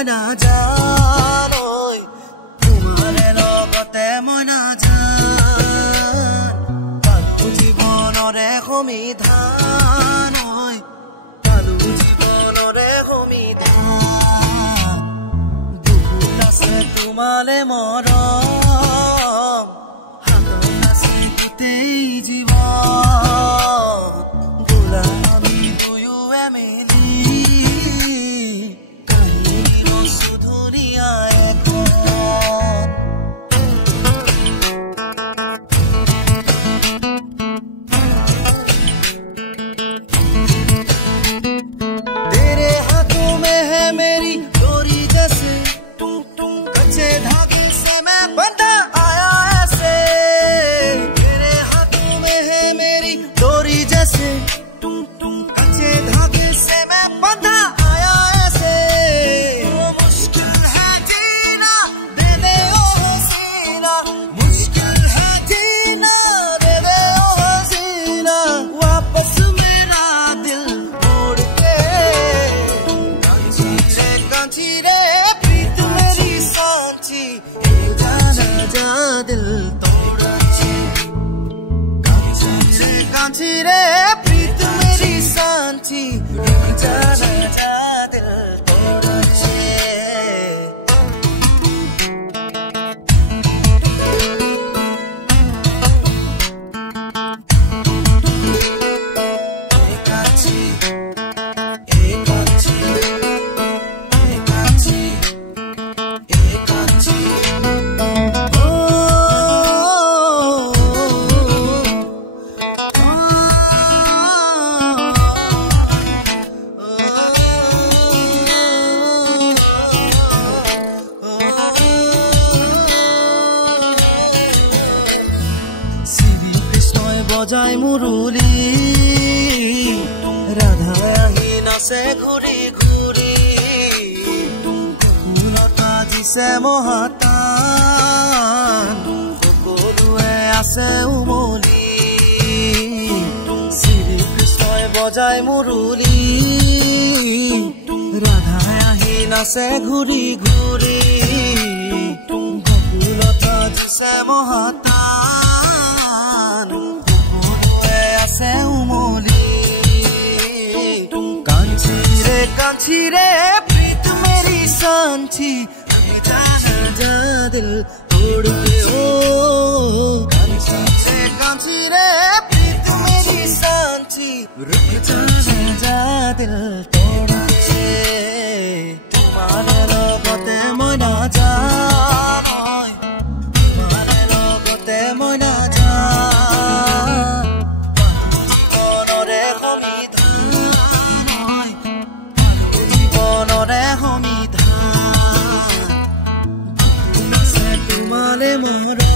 মই নাজানৈ তোমাৰে লগতে মই নাজান পালো জীৱনৰে সমিধান পালো জীৱনৰে সমিধান বহুত আছে তোমালে মৰম হাতত আছে গোটেই জীৱন বোলা আমি দুয়োৱে মিলি কাহিনীৰ সুধুৰীয়া तेरे हाथों में है मेरी डोरी जैसे टुंग टुंग कच्चे धागे से मैं बंधा आया ऐसे तेरे हाथों में है मेरी डोरी जैसे टुंग टुंग कच्चे धागे से मैं बंधा आया ऐसे वो मुश्किल है जीना दे दे ओ हसीना मुश्किल है जीना दे दे ओ हसीना वापस मेरा दिल मोड़ के कांची रे प्रीत मेरी सांची जाना जा दिल तोड़ा कांची रे प्रीत मेरी सांची जाना जा दिल तोड़ा বজাই মুরুলি রাধা আহি নাচে ঘূৰি ঘূৰি ফুলতা দিছে মহাতান সকলোৱে আছে উমলি শ্ৰীকৃষ্ণই বজাই মুৰুলি ৰাধা আহি নাচে ঘূৰি ঘূৰি ফুলতা দিছে মহাতান से उमोली कांची रे प्रीत मेरी सांची जाना जा दिल तोड़ के ओ कांची रे प्रीत मेरी सांची जाना जा दिल तोड़ के तुम्हारे लगते मैं ना जान तुम्हारे लगते मैं ना সমিধান তোমালে মৰম